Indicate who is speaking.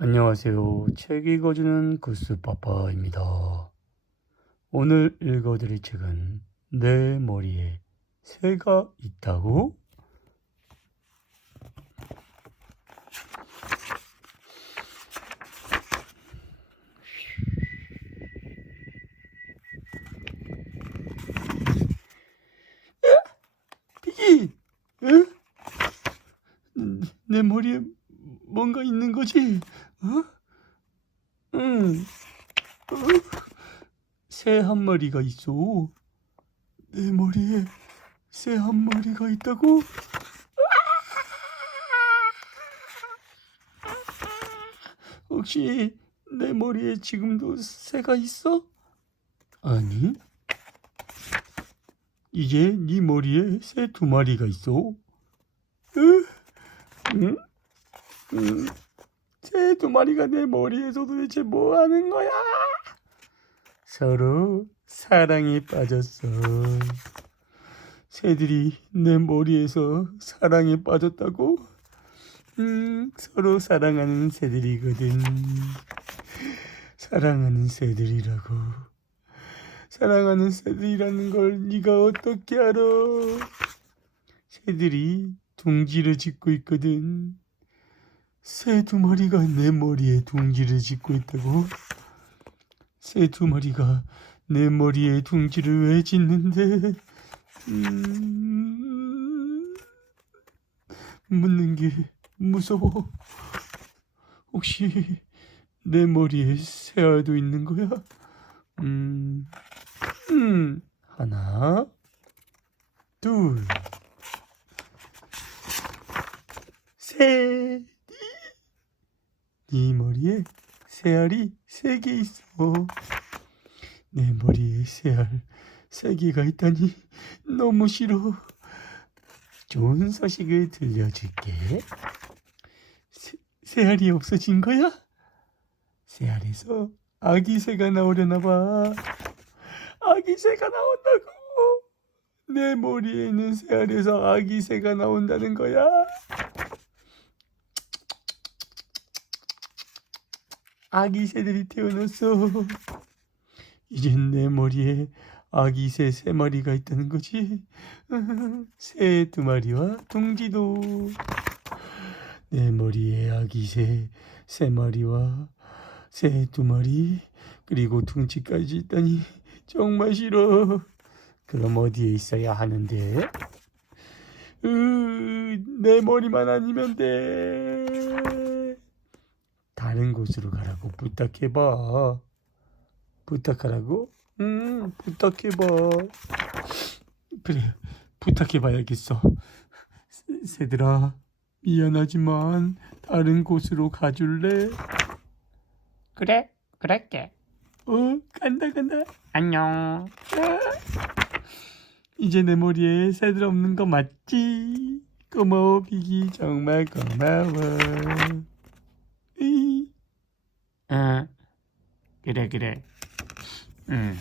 Speaker 1: 안녕하세요. 책 읽어주는 구스빠빠입니다. 오늘 읽어드릴 책은 내 머리에 새가 있다고? 응? 내 머리에 뭔가 있는 거지? 어? 응. 어? 새 한 마리가 있어. 내 머리에 새 한 마리가 있다고? 혹시 내 머리에 지금도 새가 있어? 아니. 이제 네 머리에 새 두 마리가 있어. 으? 응? 응? 새 두 마리가 내 머리에서 도대체 뭐 하는 거야? 서로 사랑에 빠졌어. 새들이 내 머리에서 사랑에 빠졌다고? 음, 서로 사랑하는 새들이거든. 사랑하는 새들이라고. 사랑하는 새들이라는 걸 네가 어떻게 알아? 새들이 둥지를 짓고 있거든. 새 두 마리가 내 머리에 둥지를 짓고 있다고? 새 두 마리가 내 머리에 둥지를 왜 짓는데? 음... 묻는 게 무서워. 혹시 내 머리에 새알도 있는 거야? 음, 음, 하나, 둘, 셋. 네 머리에 새알이 세 개 있어. 내 머리에 새알 세 개가 있다니 너무 싫어. 좋은 소식을 들려줄게. 새, 새알이 없어진 거야? 새알에서 아기 새가 나오려나 봐. 아기 새가 나온다고. 내 머리에 있는 새알에서 아기 새가 나온다는 거야. 아기 새들이 태어났어. 이젠 내 머리에 아기 새 세 마리가 있다는 거지. 새 두 마리와 둥지도. 내 머리에 아기 새 세 마리와 새 두 마리 그리고 둥지까지 있다니 정말 싫어. 그럼 어디에 있어야 하는데? 으, 내 머리만 아니면 돼. 다른 곳으로 가라고 부탁해봐. 부탁하라고? 응, 부탁해봐. 그래, 부탁해봐야겠어. 새- 새들아, 미안하지만 다른 곳으로 가줄래?
Speaker 2: 그래, 그럴게.
Speaker 1: 어, 간다 간다.
Speaker 2: 안녕.
Speaker 1: 이제 내 머리에 새들 없는 거 맞지? 고마워 비기 정말 고마워. 으이.
Speaker 2: 응. 그래, 그래. 응.